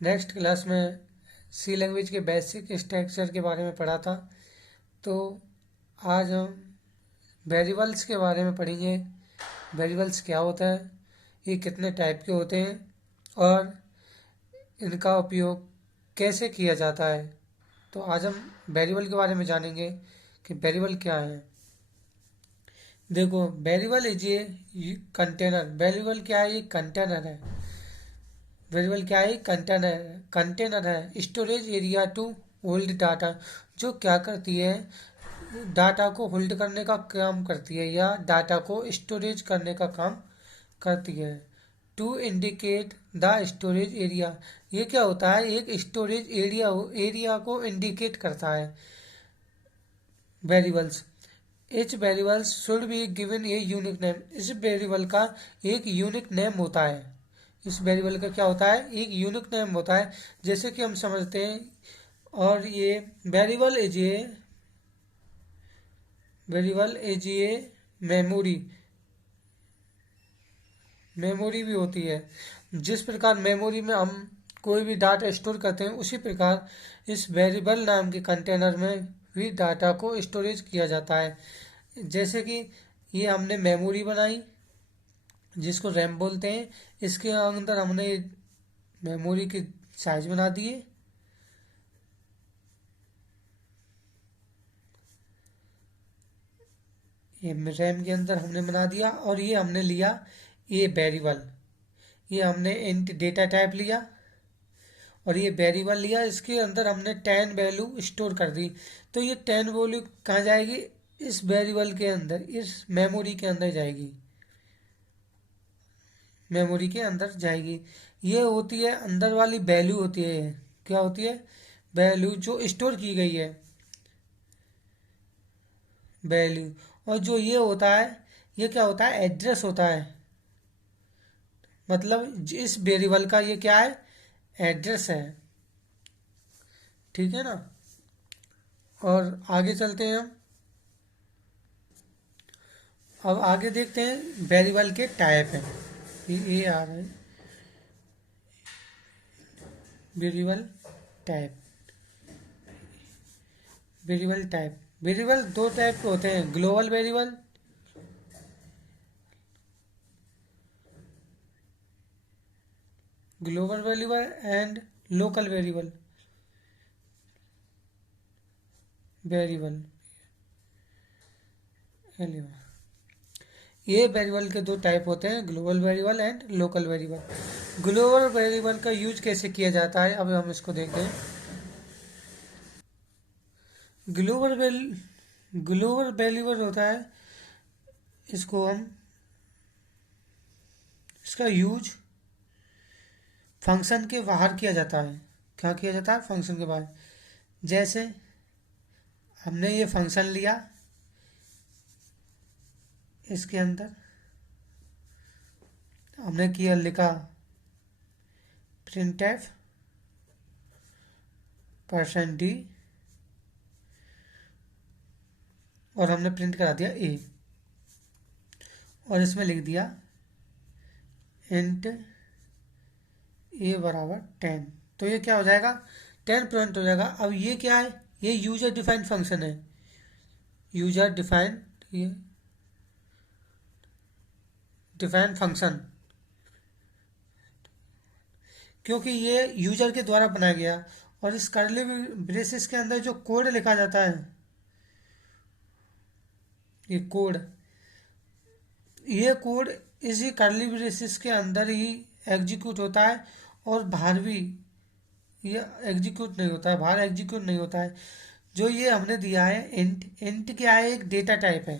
Next class में सी language के basic structure के बारे में पढ़ा था। तो आज हम वेरिएबल्स के बारे में पढ़ेंगे। वेरिएबल्स क्या होता है, ये कितने टाइप के होते हैं और इनका उपयोग कैसे किया जाता है। तो आज हम वेरिएबल के बारे में जानेंगे कि वेरिएबल क्या है। देखो, वेरिएबल इज ये कंटेनर। वेरिएबल क्या है? ये कंटेनर है। वेरिएबल क्या है? कंटेनर। कंटेनर है storage area to hold data. जो क्या करती है, डाटा को होल्ड करने का काम करती है या डाटा को स्टोरेज करने का काम करती है। To indicate the storage area. ये क्या होता है? एक स्टोरेज एरिया को इंडिकेट करता है। Variables, etch variables should be given a unique name. इस वेरिएबल का एक यूनिक नेम होता है। इस वेरिएबल का क्या होता है? एक यूनिक नेम होता है। जैसे कि हम समझते हैं, और ये variable is a memory. Memory भी होती है। जिस प्रकार मेमोरी में हम कोई भी डाटा स्टोर करते हैं, उसी प्रकार इस वेरिएबल नाम के कंटेनर में भी डाटा को स्टोरेज किया जाता है। जैसे कि ये हमने मेमोरी बनाई जिसको रैम बोलते हैं। इसके अंदर हमने मेमोरी के साइज बना दिए। ये रैम के अंदर हमने बना दिया और ये हमने लिया ये वेरिएबल। ये हमने इंट डेटा टाइप लिया और ये वेरिएबल लिया। इसके अंदर हमने 10 वैल्यू स्टोर कर दी। तो ये 10 वैल्यू कहाँ जाएगी? इस वेरिएबल के अंदर, इस मेमोरी के अंदर जाएगी। मेमोरी के अंदर जाएगी। ये होती है अंदर वाली वैल्यू होती है। क्या होती है? वैल्यू जो स्टोर की गई है, वैल्यू। और जो ये होता है, ये क्या होता है? एड्रेस होता है। मतलब इस वेरिएबल का ये क्या है? एड्रेस है। ठीक है ना। और आगे चलते हैं हम। अब आगे देखते हैं वेरिएबल के टाइप हैं। ये आ रहा है variable type. Variable type, variable दो टाइप के होते हैं, global variable. Global variable and local variable. Variable ये वेरिएबल के दो टाइप होते हैं, global variable and local variable. Global variable का यूज कैसे किया जाता है, अब हम इसको देखते हैं। ग्लोबल वेल ग्लोबल वेरिएबल होता है, इसको हम इसका यूज फंक्शन के बाहर किया जाता है। क्या किया जाता है? फंक्शन के बाहर। जैसे हमने ये फंक्शन लिया, इसके अंदर हमने किया, लिखा printf %d और हमने प्रिंट करा दिया a और इसमें लिख दिया int a बराबर 10। तो ये क्या हो जाएगा? 10 प्रिंट हो जाएगा। अब ये क्या है? ये यूजर डिफाइंड फंक्शन है। यूजर डिफाइंड, ये डिफाइंड फंक्शन, क्योंकि ये यूजर के द्वारा बनाया गया। और इस कर्ली ब्रेसेस के अंदर जो कोड लिखा जाता है, ये कोड, ये कोड इसी कर्ली ब्रेसेस के अंदर ही एग्जीक्यूट होता है और बाहर भी ये एग्जीक्यूट नहीं होता है, बाहर एग्जीक्यूट नहीं होता है। जो ये हमने दिया है इंट, इंट क्या है? एक डेटा टाइप है।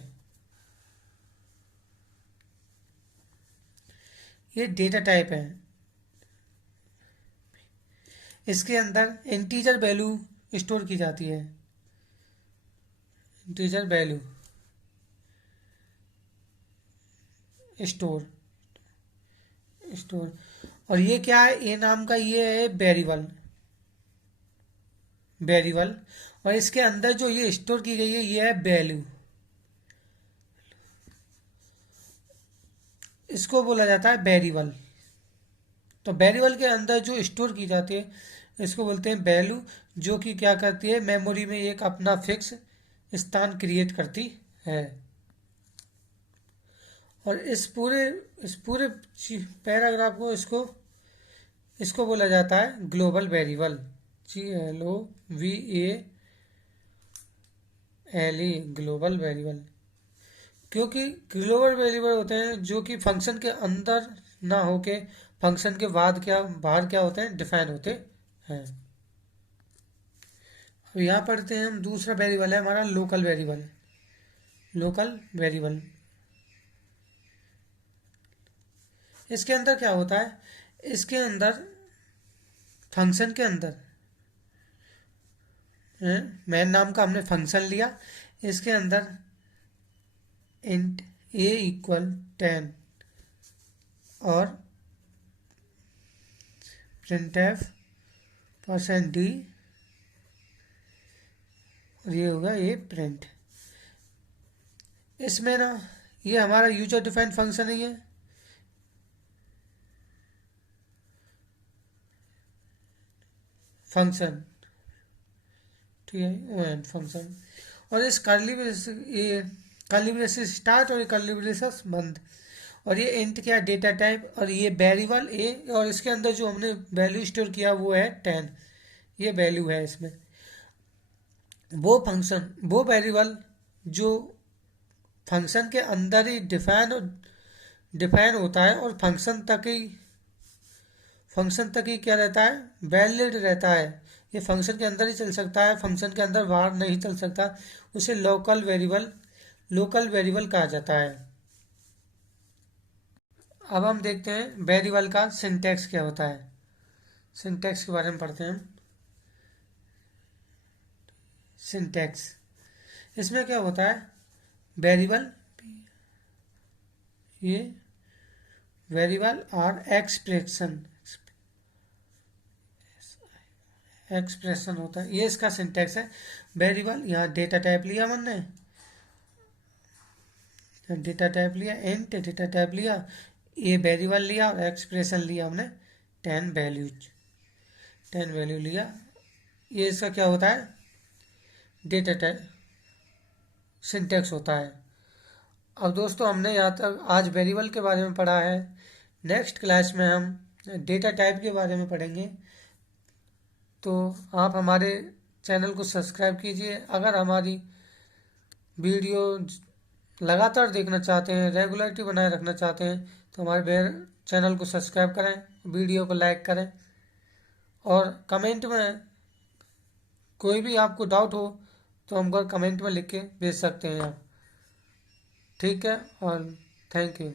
ये डेटा टाइप है। इसके अंदर इंटीजर वैल्यू स्टोर की जाती है। इंटीजर वैल्यू स्टोर स्टोर और ये क्या है? ए नाम का ये है वेरिएबल। वेरिएबल और इसके अंदर जो ये स्टोर की गई है, ये है वैल्यू। इसको बोला जाता है वेरिएबल। तो वेरिएबल के अंदर जो स्टोर की जाती है इसको बोलते हैं वैल्यू, जो कि क्या करती है, मेमोरी में एक अपना फिक्स स्थान क्रिएट करती है। और इस पूरे पैराग्राफ को इसको इसको बोला जाता है global variable, GLOVALE, global variable. क्योंकि ग्लोबल वेरिएबल होते हैं जो कि फंक्शन के अंदर ना होके फंक्शन के बाद क्या बाहर क्या होते हैं, डिफाइन होते हैं। अब यहाँ पढ़ते हैं हम, दूसरा वेरिएबल है हमारा लोकल वेरिएबल। लोकल वेरिएबल, इसके अंदर क्या होता है, इसके अंदर फंक्शन के अंदर मैन नाम का हमने फंक्शन लिया, इसके अंदर इंट a=10 और printf %d, और ये होगा ये प्रिंट। इसमें ना ये हमारा यूजर डिफाइंड फंक्शन ही है, फंक्शन, ठीक है, फंक्शन। और इस कर्ली ब्रेसेस, ये कर्ली ब्रेसेस स्टार्ट और कर्ली ब्रेसेस बंद। और ये इंट क्या, डेटा टाइप, और ये वेरिएबल ए, और इसके अंदर जो हमने वैल्यू स्टोर किया वो है 10, ये वैल्यू है इसमें। वो फंक्शन, वो वेरिएबल जो फंक्शन के अंदर ही डिफाइन होता है और फंक्शन तक ही क्या रहता है, वैलिड रहता है। ये फंक्शन के अंदर ही चल सकता है, फंक्शन के अंदर बाहर नहीं चल सकता, उसे लोकल वेरिएबल कहा जाता है। अब हम देखते हैं वेरिएबल का सिंटैक्स क्या होता है। सिंटैक्स के बारे में पढ़ते हैं हम। सिंटैक्स, इसमें क्या होता है, वेरिएबल, ये वेरिएबल और एक्सप्रेशन होता है, ये इसका सिंटैक्स है। वेरिएबल, यहाँ डेटा टाइप लिया हमने, डेटा टाइप लिया इंट, डेटा टाइप लिया, ये वेरिएबल लिया और एक्सप्रेशन लिया हमने 10 वैल्यू लिया। ये इसका क्या होता है, डेटा टाइप सिंटैक्स होता है। अब दोस्तों हमने यहाँ तक आज वेरिएबल के बारे में पढ़ा है। नेक्स्ट क्लास में हम डेटा टाइप के बारे में पढ़ेंगे। तो आप हमारे चैनल को सब्सक्राइब कीजिए। अगर हमारी वीडियो लगातार देखना चाहते हैं, रेगुलरिटी बनाए रखना चाहते हैं, तो हमारे चैनल को सब्सक्राइब करें, वीडियो को लाइक करें, और कमेंट में कोई भी आपको डाउट हो तो हमको कमेंट में लिख के भेज सकते हैं आप। ठीक है, और थैंक यू।